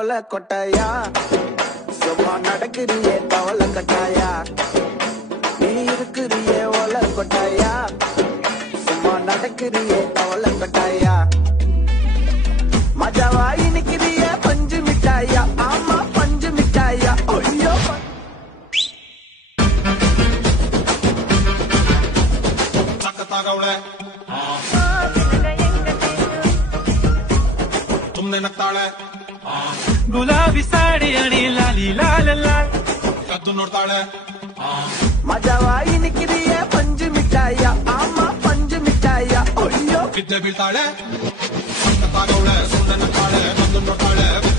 ஓல கொட்டாயா சும்மா நடக்கிறியே தவள கட்டாயா நீ இருக்கிறியே ஓல கொட்டாயா சும்மா நடக்கிறியே தவள கட்டாயா மஜாவாயி நிக்கிறிய பஞ்சு மிட்டாயா ஆமா பஞ்சு மிட்டாயா ஐயோ तुमने नक्ताळे गुलाबी साडी आणि लाली लाल लाल कद्दू नोडताळे मजावाई निकिरिये पंज मिठाया आमा पंज मिठाया ओयो कितने बिलताळे तागवळे तुमने नक्ताळे कद्दू नोडताळे